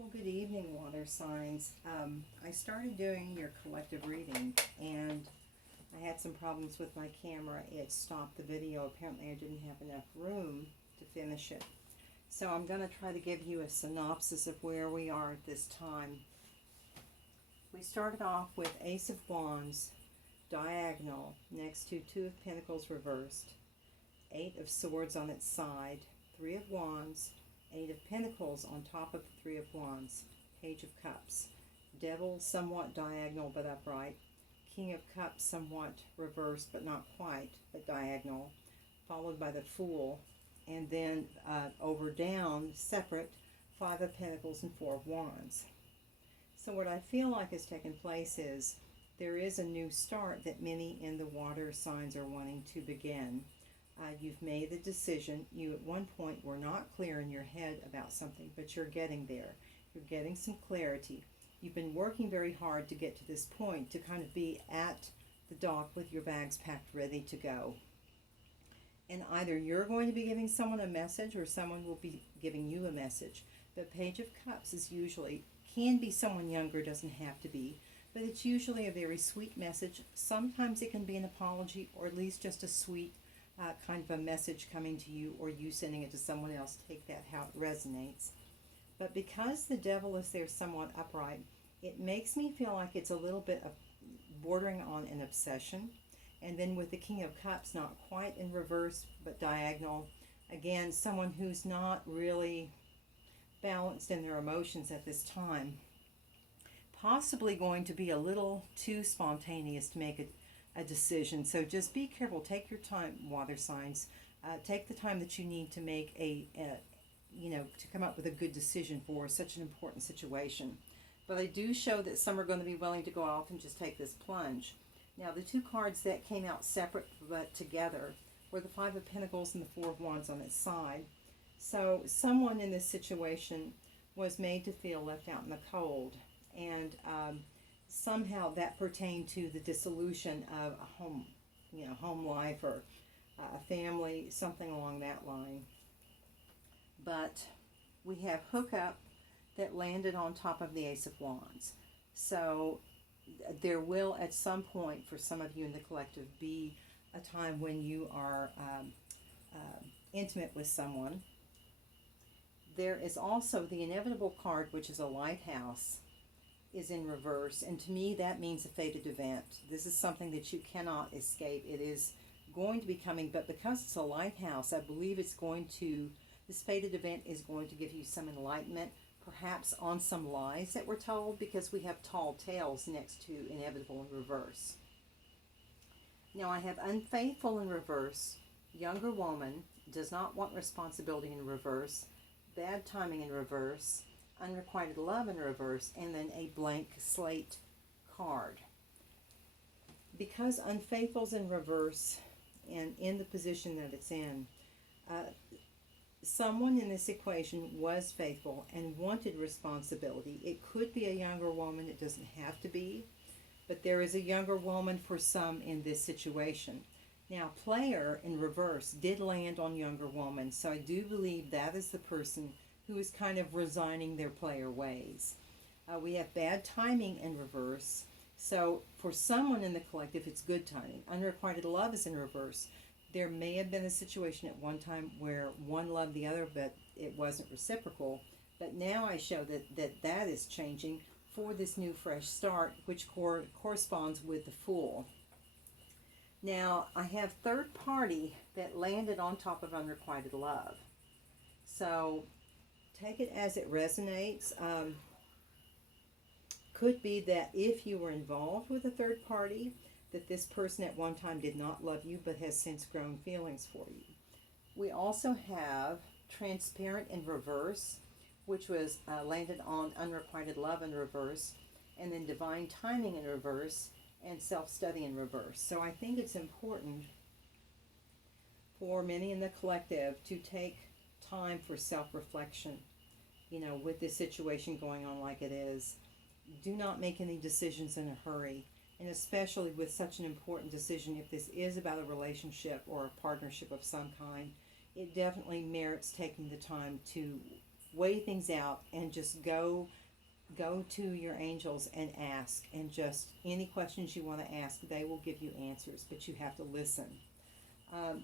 Well, good evening, water signs. I started doing your collective reading and I had some problems with my camera. It stopped the video. Apparently, I didn't have enough room to finish it. So I'm going to try to give you a synopsis of where we are at this time. We started off with Ace of Wands, diagonal, next to Two of Pentacles reversed, Eight of Swords on its side, Three of Wands, Eight of Pentacles on top of the Three of Wands, Page of Cups, Devil somewhat diagonal but upright, King of Cups somewhat reversed but not quite, but diagonal, followed by the Fool, and then over down, separate, Five of Pentacles and Four of Wands. So what I feel like has taken place is there is a new start that many in the water signs are wanting to begin. You've made the decision. You at one point were not clear in your head about something, but you're getting there. You're getting some clarity. You've been working very hard to get to this point, to kind of be at the dock with your bags packed, ready to go. And either you're going to be giving someone a message or someone will be giving you a message. The Page of Cups is usually, can be someone younger, doesn't have to be, but it's usually a very sweet message. Sometimes it can be an apology or at least just a sweet kind of a message coming to you, or you sending it to someone else. Take that how it resonates. But because the Devil is there somewhat upright, it makes me feel like it's a little bit of bordering on an obsession. And then with the King of Cups, not quite in reverse but diagonal, again, someone who's not really balanced in their emotions at this time, possibly going to be a little too spontaneous to make a decision. So just be careful. Take your time, water signs. Take the time that you need to make to come up with a good decision for such an important situation. But I do show that some are going to be willing to go off and just take this plunge. Now, the two cards that came out separate but together were the Five of Pentacles and the Four of Wands on its side. So someone in this situation was made to feel left out in the cold, and somehow that pertained to the dissolution of a home, home life or a family, something along that line. But we have hookup that landed on top of the Ace of Wands. So there will at some point, for some of you in the collective, be a time when you are intimate with someone. There is also the inevitable card, which is a lighthouse, is in reverse, and to me that means a fated event. This is something that you cannot escape. It is going to be coming, but because it's a lighthouse, I believe this fated event is going to give you some enlightenment, perhaps on some lies that were told, because we have tall tales next to inevitable in reverse. Now I have unfaithful in reverse, younger woman, does not want responsibility in reverse, bad timing in reverse, unrequited love in reverse, and then a blank slate card. Because unfaithful's in reverse and in the position that it's in, someone in this equation was faithful and wanted responsibility. It could be a younger woman, it doesn't have to be, but there is a younger woman for some in this situation. Now, player in reverse did land on younger woman, so I do believe that is the person who is kind of resigning their player ways. We have bad timing in reverse, so for someone in the collective, it's good timing. Unrequited love is in reverse. There may have been a situation at one time where one loved the other, but it wasn't reciprocal. But now I show that is changing for this new fresh start, which corresponds with the Fool. Now, I have third party that landed on top of unrequited love. So take it as it resonates. Could be that if you were involved with a third party, that this person at one time did not love you but has since grown feelings for you. We also have transparent in reverse, which was landed on unrequited love in reverse, and then divine timing in reverse, and self-study in reverse. So I think it's important for many in the collective to take time for self-reflection, with this situation going on like it is. Do not make any decisions in a hurry, and especially with such an important decision, if this is about a relationship or a partnership of some kind, it definitely merits taking the time to weigh things out and just go to your angels and ask, and just any questions you want to ask, they will give you answers, but you have to listen.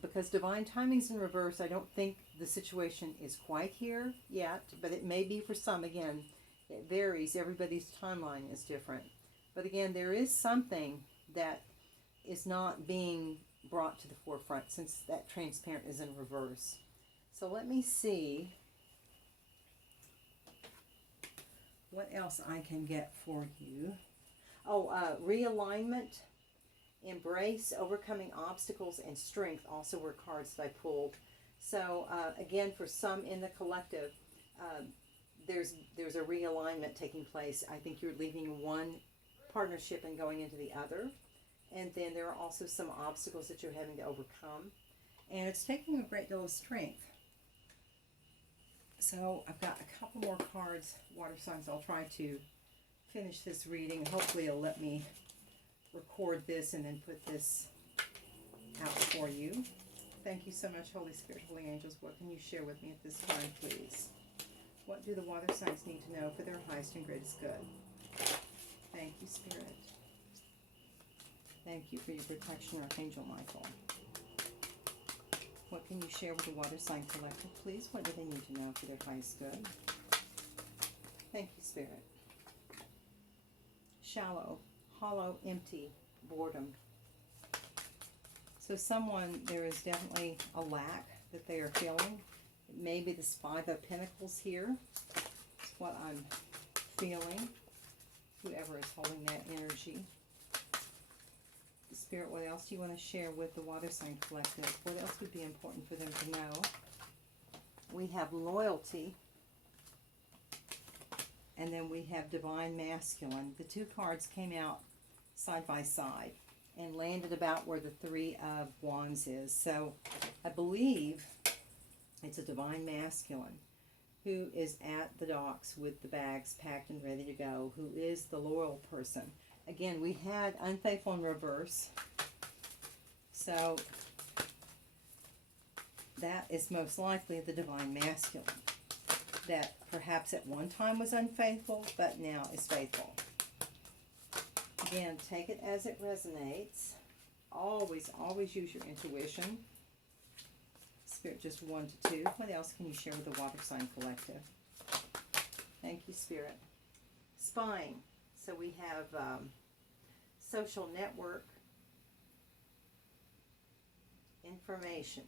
Because divine timing's in reverse, I don't think the situation is quite here yet, but it may be for some. Again, it varies. Everybody's timeline is different. But again, there is something that is not being brought to the forefront since that transparent is in reverse. So let me see what else I can get for you. Oh, realignment, embrace, overcoming obstacles, and strength also were cards that I pulled. So again, for some in the collective, there's a realignment taking place. I think you're leaving one partnership and going into the other. And then there are also some obstacles that you're having to overcome. And it's taking a great deal of strength. So I've got a couple more cards, water signs. I'll try to finish this reading. Hopefully it'll let me record this and then put this out for you. Thank you so much, Holy Spirit, Holy Angels. What can you share with me at this time, please? What do the water signs need to know for their highest and greatest good? Thank you, Spirit. Thank you for your protection, Archangel Michael. What can you share with the water sign collective, please? What do they need to know for their highest good? Thank you, Spirit. Shallow, hollow, empty, boredom. So there is definitely a lack that they are feeling. It may be this Five of Pentacles here. It's what I'm feeling. Whoever is holding that energy. Spirit, what else do you want to share with the water sign collective? What else would be important for them to know? We have loyalty. And then we have divine masculine. The two cards came out side by side and landed about where the Three of Wands is. So I believe it's a divine masculine who is at the docks with the bags packed and ready to go, who is the loyal person. Again, we had unfaithful in reverse. So that is most likely the divine masculine that perhaps at one time was unfaithful, but now is faithful. Again, take it as it resonates. Always, always use your intuition. Spirit, just 1 to 2. What else can you share with the water sign collective? Thank you, Spirit. Spying. So we have social network, information.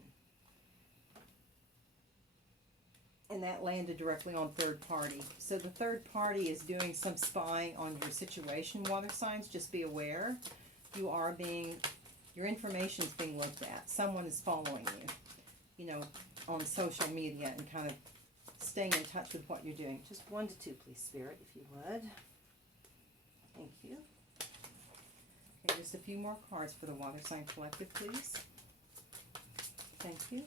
And that landed directly on third party. So the third party is doing some spying on your situation, water signs. Just be aware. Your information is being looked at. Someone is following you, on social media and kind of staying in touch with what you're doing. Just 1 to 2, please, Spirit, if you would. Thank you. Okay, just a few more cards for the water sign collective, please. Thank you.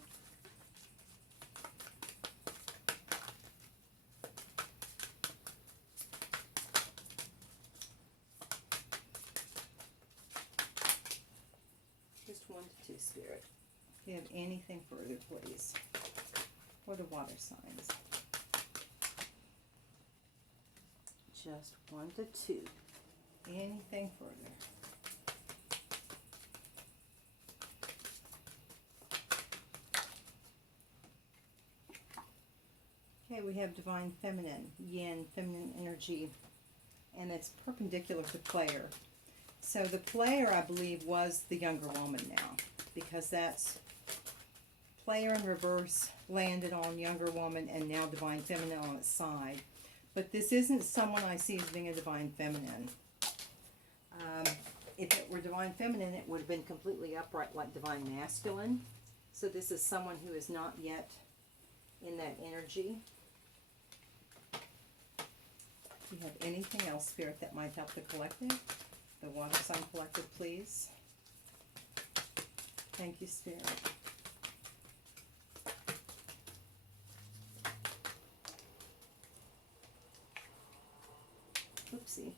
Just 1 to 2, Spirit. If you have anything further, please, for the water signs. Just 1 to 2. Anything further? Okay, we have divine feminine, yin, feminine energy, and it's perpendicular to player. So the player, I believe, was the younger woman now, because that's player in reverse landed on younger woman, and now divine feminine on its side. But this isn't someone I see as being a divine feminine. If it were divine feminine, it would have been completely upright like divine masculine. So this is someone who is not yet in that energy. Do you have anything else, Spirit, that might help the collective? The water sign collective, please. Thank you, Spirit. Oopsie.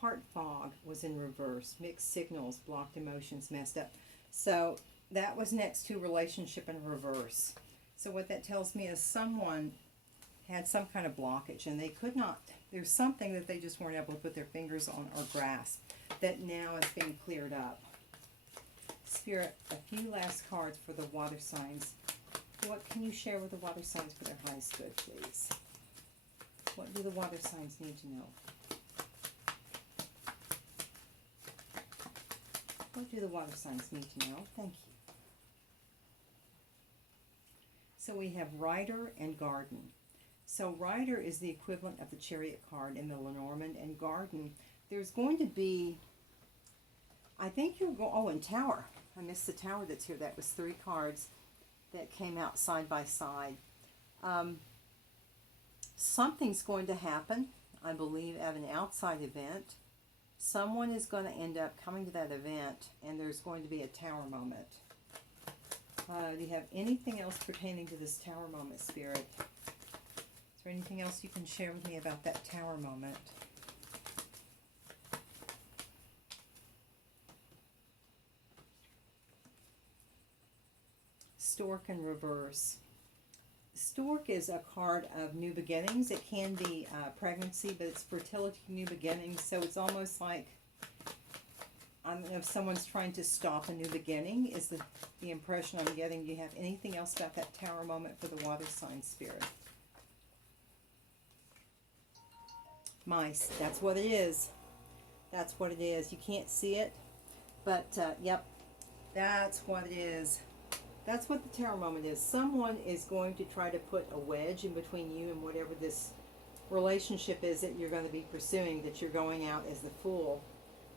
Heart fog was in reverse. Mixed signals, blocked emotions, messed up. So that was next to relationship in reverse. So what that tells me is someone had some kind of blockage and they could not, there's something that they just weren't able to put their fingers on or grasp that now is being cleared up. Spirit, a few last cards for the water signs. What can you share with the water signs for their highest good, please? What do the water signs need to know? What do the water signs need to know? Thank you. So we have Rider and Garden. So Rider is the equivalent of the Chariot card in the Lenormand, and Garden, there's going to be, I think you're going, oh, and Tower. I missed the Tower that's here. That was 3 cards that came out side by side. Something's going to happen, I believe, at an outside event. Someone is going to end up coming to that event, and there's going to be a Tower moment. Do you have anything else pertaining to this Tower moment, Spirit? Is there anything else you can share with me about that Tower moment? Stork in reverse. Stork is a card of new beginnings. It can be pregnancy, but it's fertility, new beginnings. So it's almost like, I don't know if someone's trying to stop a new beginning is the impression I'm getting. Do you have anything else about that Tower moment for the water sign, Spirit? Mice. That's what it is. That's what it is. You can't see it, but yep, that's what it is. That's what the Tower moment is. Someone is going to try to put a wedge in between you and whatever this relationship is that you're going to be pursuing, that you're going out as the Fool,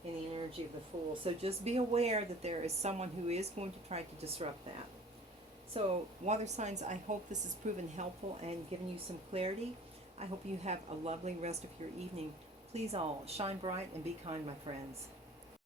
in the energy of the Fool. So just be aware that there is someone who is going to try to disrupt that. So water signs, I hope this has proven helpful and given you some clarity. I hope you have a lovely rest of your evening. Please all shine bright and be kind, my friends.